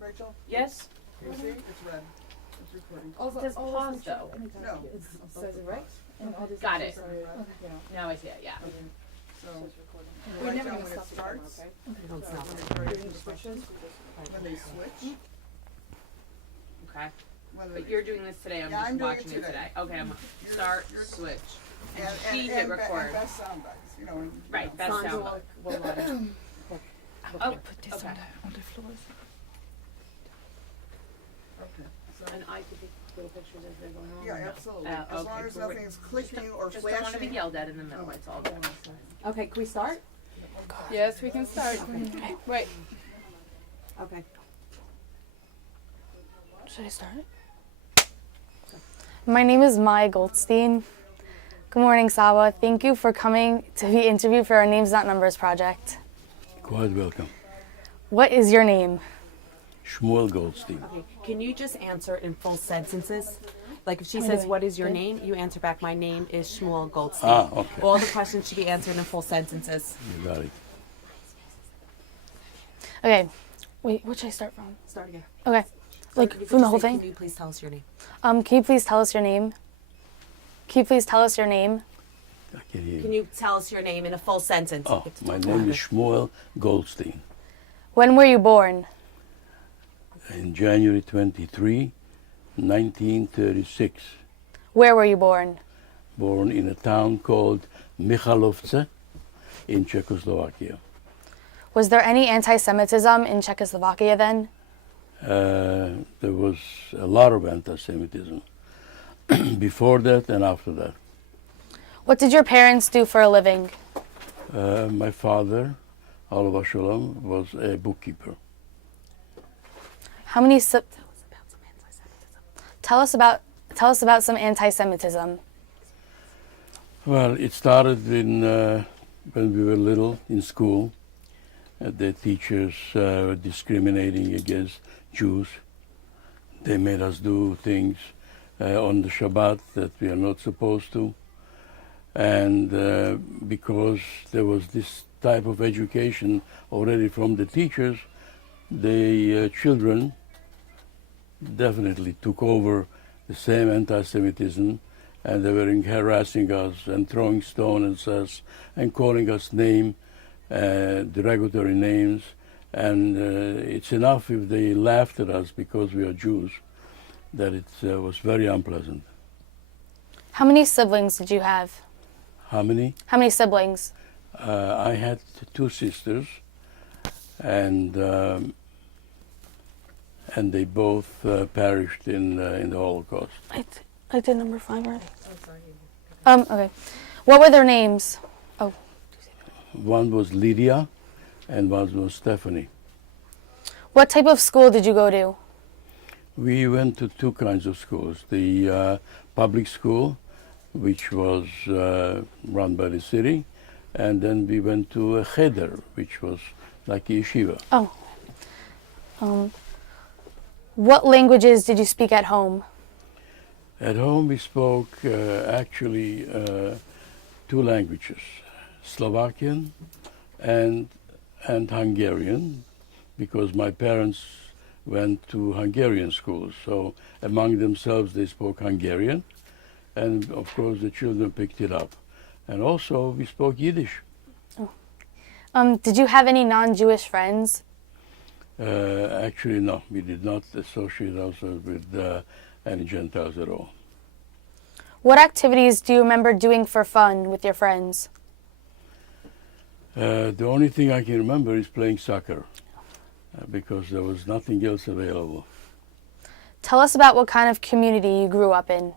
Rachel? Yes? You see? It's red. It's recording. It says pause though. No. Says it right? Got it. Yeah. Now I see it, yeah. So, We're write never down gonna when it stop the camera, starts, okay? Don't stop it. when they switch, Okay. when But you're doing this today, I'm Yeah, I'm just doing it watching it today. today. Okay, I'm You're- start, you're- switch. and, She hit record. And best sound bites, you know. And, you Right, know. best Sandra sound. will Oh, put this okay. on the floor. Okay. So, And I could take little pictures as they're going on? yeah, or no? absolutely. Okay, As long as great. nothing's clicking or Just don't want to be flashing. yelled at in the middle, it's all good. Okay, can we start? Yes, we can start. Wait. Okay. Should I start? My name is Maya Goldstein. Good morning, Sawa. Thank you for coming to be interviewed for our Names Not Numbers project. Quite welcome. What is your name? Shmuel Goldstein. Okay. Can you just answer in full sentences? Like if she Am I says, doing "What is your good? name?" You answer back, "My name is Shmuel Goldstein." Ah, okay. All the questions should be answered in full sentences. You got it. Okay. Wait, what should I start from? Start again. Okay. Or Like you could from the just whole say, thing? Can you please tell us your name? Can you please tell us your name? Can you please tell us your name? I can hear Can you. you tell us your name in a full sentence? Oh, my name is Shmuel Goldstein. When were you born? In January 23, 1936. Where were you born? Born in a town called Michalovce in Czechoslovakia. Was there any anti-Semitism in Czechoslovakia then? There was a lot of anti-Semitism before that and after that. What did your parents do for a living? My father, Alav Shalom, was a bookkeeper. How many Tell us about some anti-Semitism. tell us about some anti-Semitism. Well, it started when we were little in school. The teachers were discriminating against Jews. They made us do things on the Shabbat that we are not supposed to. And because there was this type of education already from the teachers, the children definitely took over the same anti-Semitism, and they were harassing us and throwing stones at us and calling us derogatory names. And it's enough if they laughed at us because we are Jews, that it was very unpleasant. How many siblings did you have? How many? How many siblings? I had two sisters, and they both perished in the Holocaust. I did number 5 already. Okay. What were their names? Oh. One was Lydia, and one was Stephanie. What type of school did you go to? We went to two kinds of schools. The public school, which was run by the city, and then we went to a cheder, which was like a yeshiva. Oh. What languages did you speak at home? At home we spoke actually 2 languages, Slovakian and Hungarian, because my parents went to Hungarian schools. So among themselves they spoke Hungarian, and of course the children picked it up. And also we spoke Yiddish. Did you have any non-Jewish friends? Actually, no, we did not associate ourselves with any Gentiles at all. What activities do you remember doing for fun with your friends? The only thing I can remember is playing soccer, because there was nothing else available. Tell us about what kind of community you grew up in.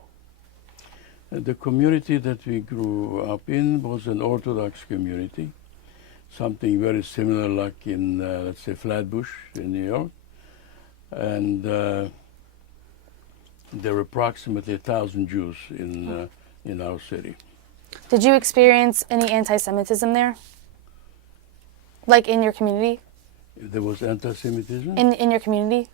The community that we grew up in was an Orthodox community, something very similar like in, let's say, Flatbush in New York. And there were approximately 1,000 Jews in our city. Did you experience any anti-Semitism there? Like in your community? There was anti-Semitism? In your community?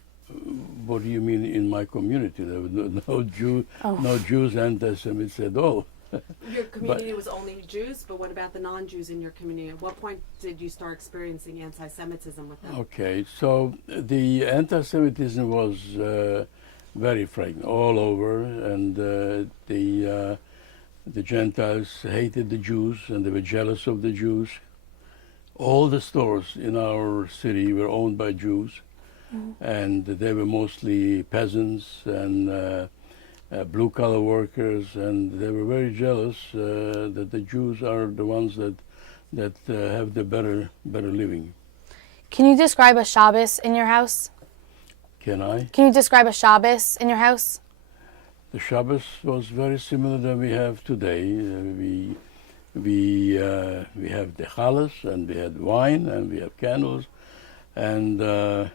What do you mean in my community? There were no Jews anti-Semites at all. Your community was only Jews, but what about the non-Jews in your community? At what point did you start experiencing anti-Semitism with them? Okay, so the anti-Semitism was very fragrant all over, and the Gentiles hated the Jews, and they were jealous of the Jews. All the stores in our city were owned by Jews, and they were mostly peasants and blue-collar workers, and they were very jealous that the Jews are the ones that have the better living. Can you describe a Shabbos in your house? Can I? Can you describe a Shabbos in your house? The Shabbos was very similar than we have today. We have the challah, and we had wine, and we have candles, and the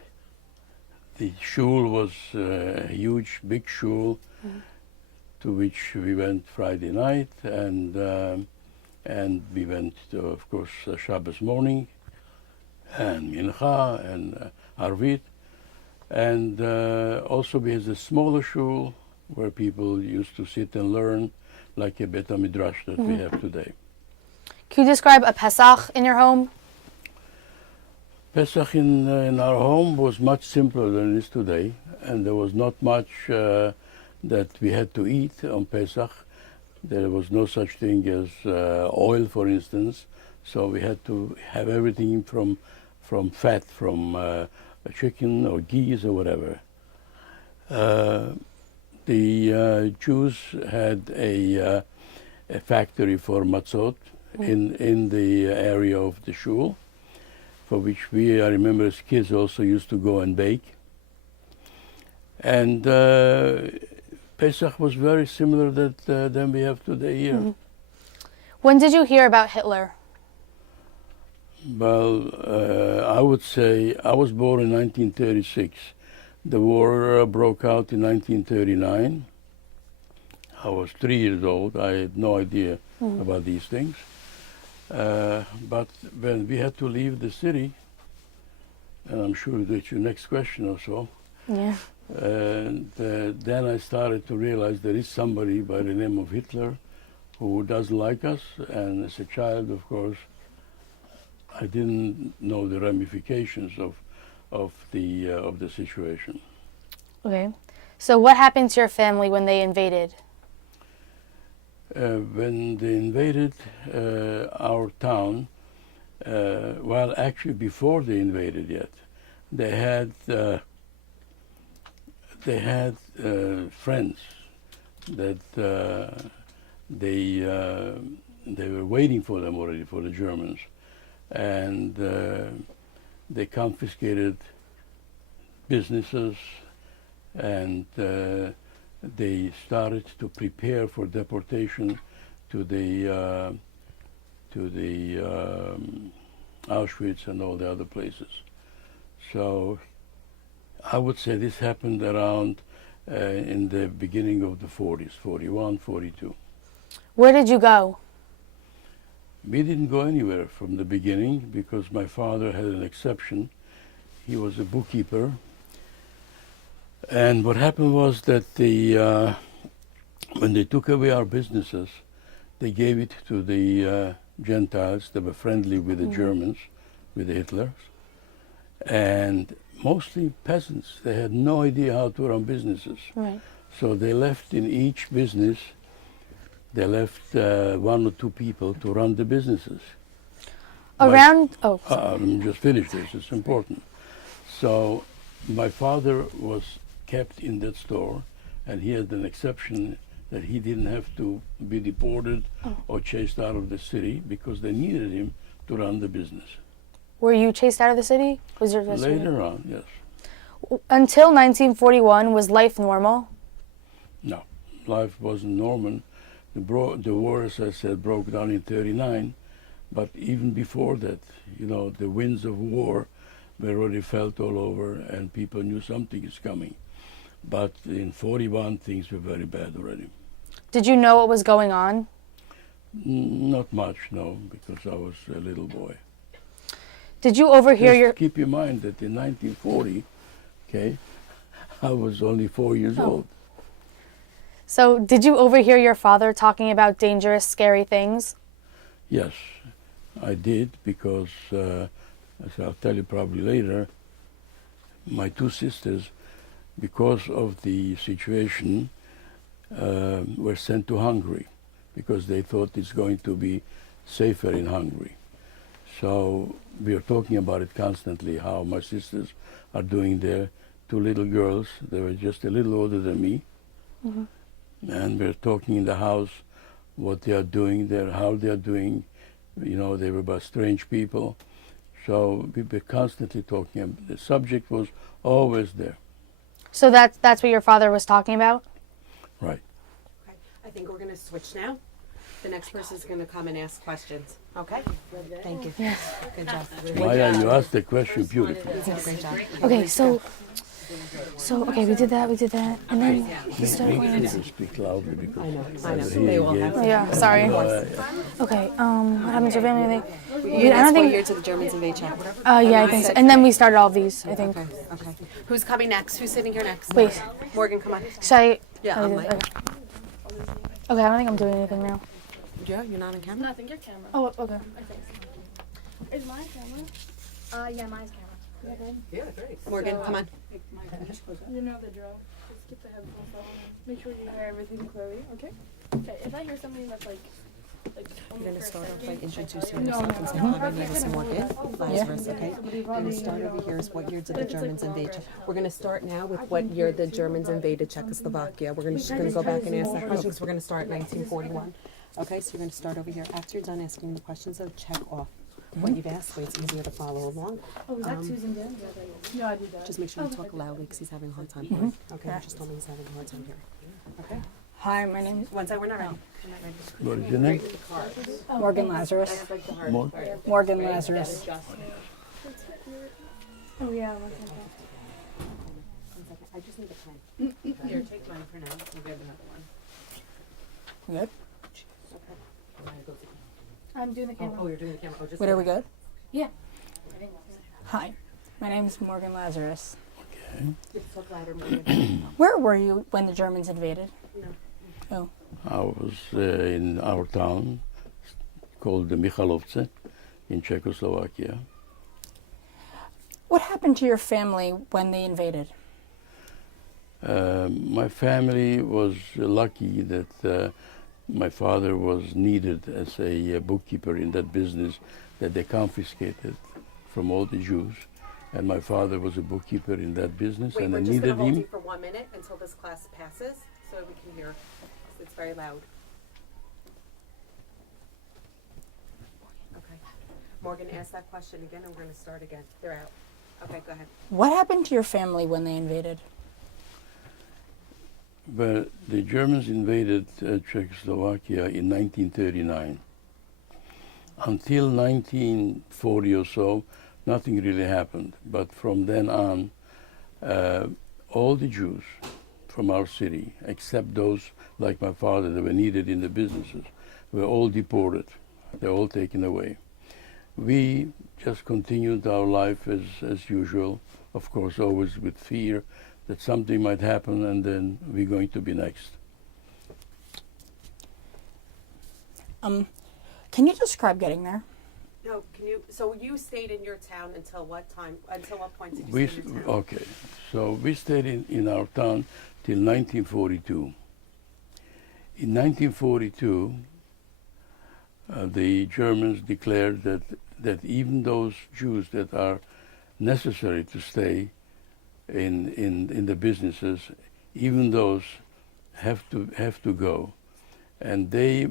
shul was a huge, big shul, to which we went Friday night, and we went to, of course, Shabbos morning, and mincha, and arvit, and also we had a smaller shul where people used to sit and learn, like a Bet HaMidrash that we have today. Can you describe a Pesach in your home? Pesach in our home was much simpler than it is today, and there was not much that we had to eat on Pesach. There was no such thing as oil, for instance, so we had to have everything from fat, from a chicken or geese or whatever. The Jews had a factory for matzot in the area of the shul, for which I remember as kids also used to go and bake. And Pesach was very similar than we have today here. When did you hear about Hitler? Well, I would say I was born in 1936. The war broke out in 1939. I was 3 years old. I had no idea about these things. But when we had to leave the city, and I'm sure that's your next question or so, Yeah. and then I started to realize there is somebody by the name of Hitler who doesn't like us. And as a child, of course, I didn't know the ramifications of the situation. Okay. So what happened to your family when they invaded? When they invaded our town, well, actually before they invaded yet, they had friends that they were waiting for them already, for the Germans, and they confiscated businesses, and they started to prepare for deportation to the Auschwitz and all the other places. So I would say this happened around in the beginning of the 40s, 41, 42. Where did you go? We didn't go anywhere from the beginning because my father had an exception. He was a bookkeeper. And what happened was that when they took away our businesses, they gave it to the Gentiles that were friendly with the Germans, with the Hitlers, and mostly peasants. They had no idea how to run businesses. Right. So they left in each business, they left 1 or 2 people to run the businesses. Around, Let me just finish this, it's important. So my father was kept in that store, and he had an exception that he didn't have to be deported or chased out of the city because they needed him to run the business. were you chased out of the city? Was your Later on, yes. Until 1941, was life normal? No, life wasn't normal. The war, as I said, broke down in 39, but even before that, you know, the winds of war were already felt all over, and people knew something is coming. But in 41, things were very bad already. Did you know what was going on? Not much, no, because I was a little boy. Did you overhear Just your... keep in mind that in 1940, okay, I was only 4 years old. So, did you overhear your father talking about dangerous, scary things? Yes, I did because, as I'll tell you probably later, my two sisters, because of the situation, were sent to Hungary because they thought it's going to be safer in Hungary. So we are talking about it constantly, how my sisters are doing there. Two little girls, they were just a little older than me. And we're talking in the house what they are doing there, how they are doing. You know, they were about strange people. So we were constantly talking. The subject was always there. So that's what your father was talking about? Right. Okay, I think we're gonna switch now. The next person's gonna come and ask questions, okay? Thank you. Good job. Maya, you asked the question beautifully. Great job. Okay, so okay, we did that, and then we started Make going sure into. to speak loudly because I know. here They all again. have. Oh, yeah, sorry. Uh, Okay, what happened to your family? You I don't what think. year to the Germans invade Czech? Yeah, I think so. And then we started all these, I think. Okay. Who's coming next? Who's sitting here next? Wait, Morgan, come on. should I? Yeah, oh, I'm okay. Mike. Okay, I don't think I'm doing anything now. Yeah, you're not on camera? I think your camera. Oh, okay. Is my camera? Yeah, mine's camera. Morgan, come on. You know the drill. Just keep the headphones on. Make sure you hear everything clearly, okay? Okay, if I hear something that's like We're gonna start off by introducing yourself and saying, hi, my name is Morgan Lazarus, okay? We're gonna start over here is what year did the Germans invade Czech? We're gonna start now with what year the Germans invaded Czechoslovakia. We're just gonna go back and ask that question because we're gonna start 1941. Okay, so you're gonna start over here. After you're done asking the questions, though, check off what you've asked, so it's easier to follow along. Oh, is that Susan Dunn? No, I did that. Just make sure you talk loudly because he's having a hard time hearing. Okay, he just told me he's having a hard time hearing. Okay? Hi, my name One second, we're not ready. We're not ready. What is your name? is Morgan Lazarus. More? Morgan Lazarus. Oh, yeah, one second. One second, I just need a pen. Here, take mine for now. We'll get another one. Good. I'm doing the camera. Oh, you're doing the camera. Oh, just Wait, are we good? Yeah. Hi, my name is Morgan Lazarus. Just talk louder, Morgan. Where were you when the Germans invaded? No. I was in our town called the Michalovce in Czechoslovakia. What happened to your family when they invaded? My family was lucky that my father was needed as a bookkeeper in that business that they confiscated from all the Jews. And my father was a bookkeeper in that business, Wait, and we're I just gonna needed hold you him. for 1 minute until this class passes, so we can hear. It's very loud. Okay. Morgan, ask that question again, and we're gonna start again. They're out. Okay, go ahead. What happened to your family when they invaded? But the Germans invaded Czechoslovakia in 1939. Until 1940 or so, nothing really happened. But from then on, all the Jews from our city, except those like my father that were needed in the businesses, were all deported. They're all taken away. We just continued our life as usual, of course, always with fear that something might happen and then we're going to be next. Can you describe getting there? No, can you, so you stayed in your town until what time, until what point did you We, stay in your town? okay, so we stayed in our town till 1942. In 1942, the Germans declared that even those Jews that are necessary to stay in the businesses, even those have to go, and they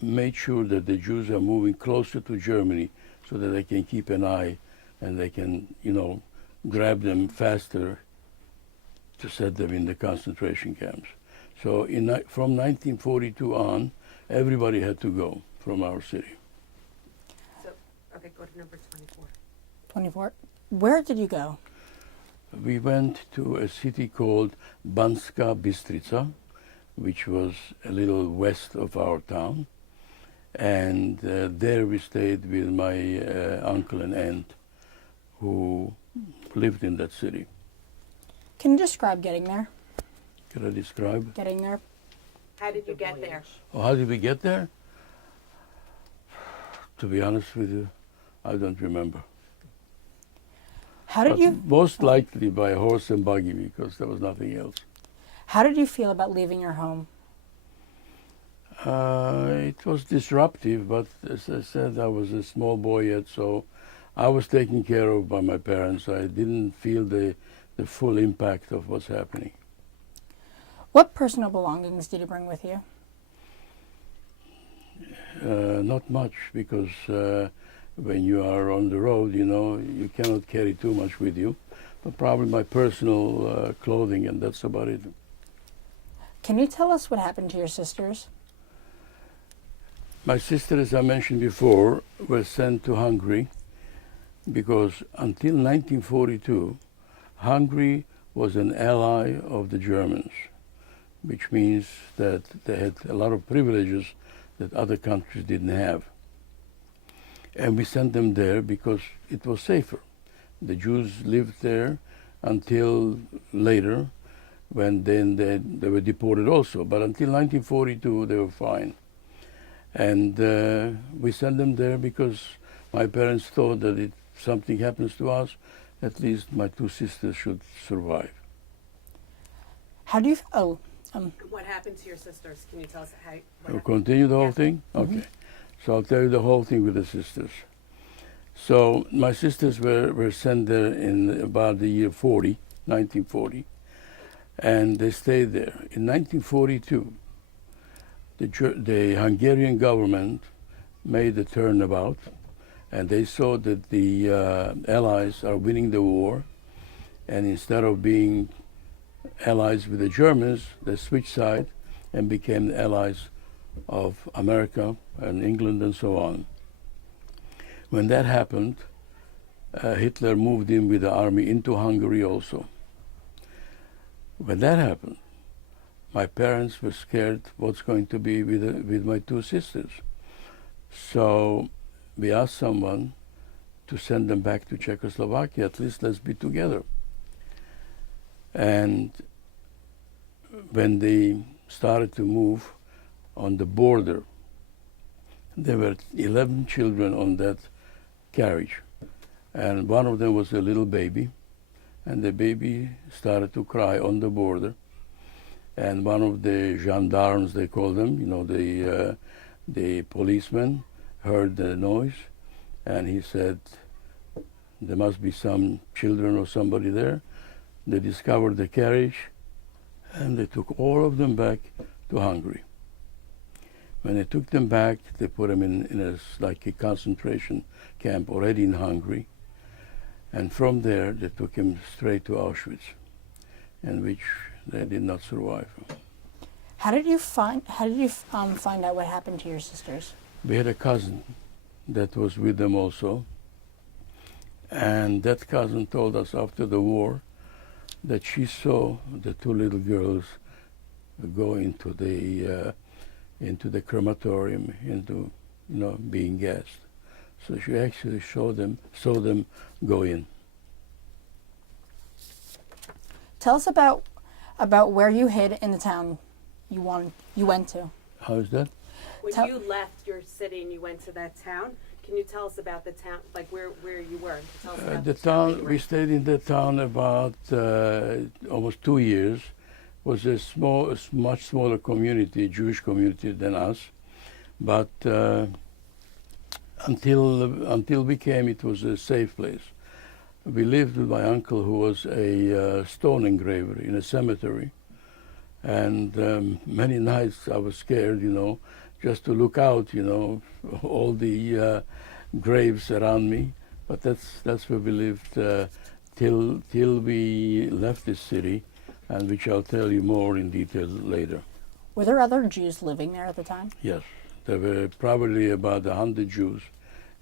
made sure that the Jews are moving closer to Germany so that they can keep an eye and they can, grab them faster to set them in the concentration camps. So from 1942 on, everybody had to go from our city. So, okay, go to number 24. 24. Where did you go? We went to a city called Banska Bystrica, which was a little west of our town. And there we stayed with my uncle and aunt who lived in that city. Can you describe getting there? Can I describe? Getting there? How did you get there? Oh, how did we get there? To be honest with you, I don't remember. How did But you most likely by horse and buggy because there was nothing else. How did you feel about leaving your home? It was disruptive, but as I said, I was a small boy yet, so I was taken care of by my parents. I didn't feel the full impact of what's happening. What personal belongings did you bring with you? Not much, because when you are on the road, you know, you cannot carry too much with you. But probably my personal clothing, and that's about it. Can you tell us what happened to your sisters? My sister, as I mentioned before, was sent to Hungary because until 1942, Hungary was an ally of the Germans, which means that they had a lot of privileges that other countries didn't have. And we sent them there because it was safer. The Jews lived there until later, when then they were deported also. But until 1942, they were fine. And we sent them there because my parents thought that if something happens to us, at least my two sisters should survive. How do you What happened to your sisters? Can you tell us how? We'll continue the whole thing? Okay. So I'll tell you the whole thing with the sisters. So my sisters were sent there in about the year 1940, and they stayed there. In 1942, the Hungarian government made a turnabout, and they saw that the Allies are winning the war, and instead of being allies with the Germans, they switched side and became the allies of America and England and so on. When that happened, Hitler moved in with the army into Hungary also. When that happened, my parents were scared what's going to be with my two sisters. So we asked someone to send them back to Czechoslovakia, at least let's be together. And when they started to move on the border, there were 11 children on that carriage. And one of them was a little baby, and the baby started to cry on the border. And one of the gendarmes, they call them, you know, the policeman, heard the noise, and he said, there must be some children or somebody there. They discovered the carriage, and they took all of them back to Hungary. When they took them back, they put them in like a concentration camp already in Hungary, and from there they took him straight to Auschwitz, in which they did not survive. How did you find out what happened to your sisters? We had a cousin that was with them also, and that cousin told us after the war that she saw the two little girls go into the crematorium, into, you know, being gassed. So she actually saw them go in. Tell us about where you hid in the town you went to. How is that? When you left your city and you went to that town, can you tell us about the town, like where you were? Tell us about The that you town, were we in. stayed in that town about almost 2 years. Was a much smaller community, Jewish community than us, but until we came, it was a safe place. We lived with my uncle, who was a stone engraver in a cemetery, and many nights I was scared, you know, just to look out, you know, all the graves around me. But that's where we lived till we left this city, and which I'll tell you more in detail later. Were there other Jews living there at the time? Yes, there were probably about 100 Jews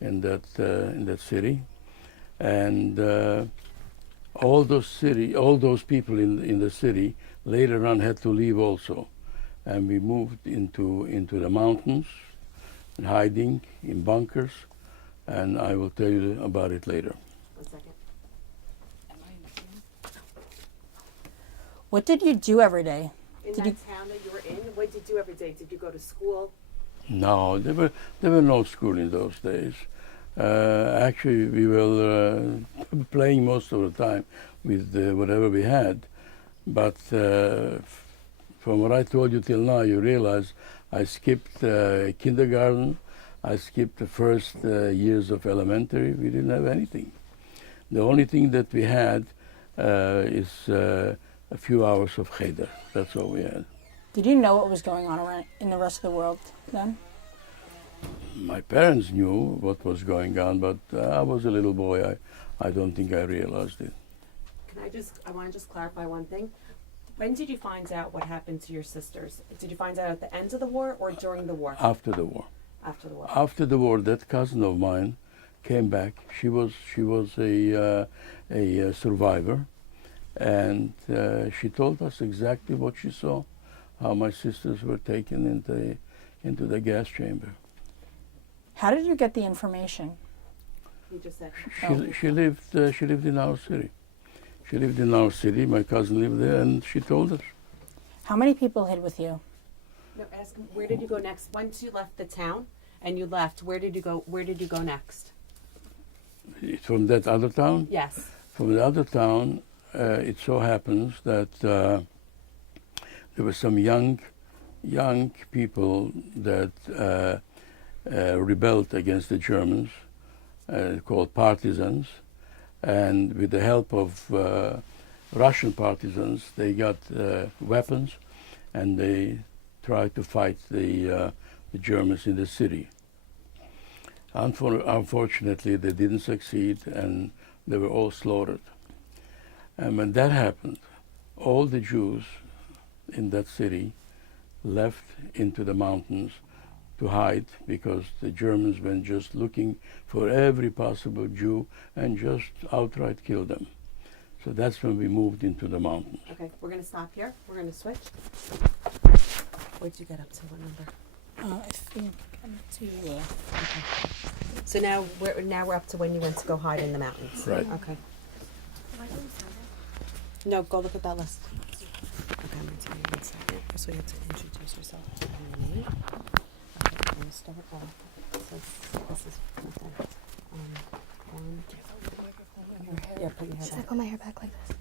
in that city, and all those people in the city later on had to leave also, and we moved into the mountains, hiding in bunkers, and I will tell you about it later. 1 second. What did you do every day? In that town that you were in, what did you do every day? Did you go to school? No, there were no school in those days. Actually, we were playing most of the time with whatever we had. But from what I told you till now, you realize I skipped kindergarten. I skipped the first years of elementary. We didn't have anything. The only thing that we had is a few hours of cheder. That's all we had. Did you know what was going on around in the rest of the world then? My parents knew what was going on, but I was a little boy. I don't think I realized it. I want to just clarify one thing. When did you find out what happened to your sisters? Did you find out at the end of the war or during the war? After the war. After the war. After the war, that cousin of mine came back. She was a survivor, and she told us exactly what she saw, how my sisters were taken into the gas chamber. How did you get the information? You just said. She lived in our city. She lived in our city. My cousin lived there, and she told us. How many people hid with you? No, ask him, where did you go next? Once you left the town and you left, where did you go? Where did you go next? From that other town? Yes. From the other town, it so happens that there were some young people that rebelled against the Germans, called partisans, and with the help of Russian partisans, they got weapons, and they tried to fight the Germans in the city. Unfortunately, they didn't succeed, and they were all slaughtered. And when that happened, all the Jews in that city left into the mountains to hide, because the Germans were just looking for every possible Jew and just outright kill them. So that's when we moved into the mountains. Okay, we're going to stop here. We're going to switch. Where'd you get up to? What number? I think to. Okay. So now we're up to when you went to go hide in the mountains. Right. Okay. No, go look at that list. Okay, I'm going to tell you in a second. First, we have to introduce yourself. Okay, I'm going to start off. So this is one. Yeah, put your head Should I back. put my hair back like this?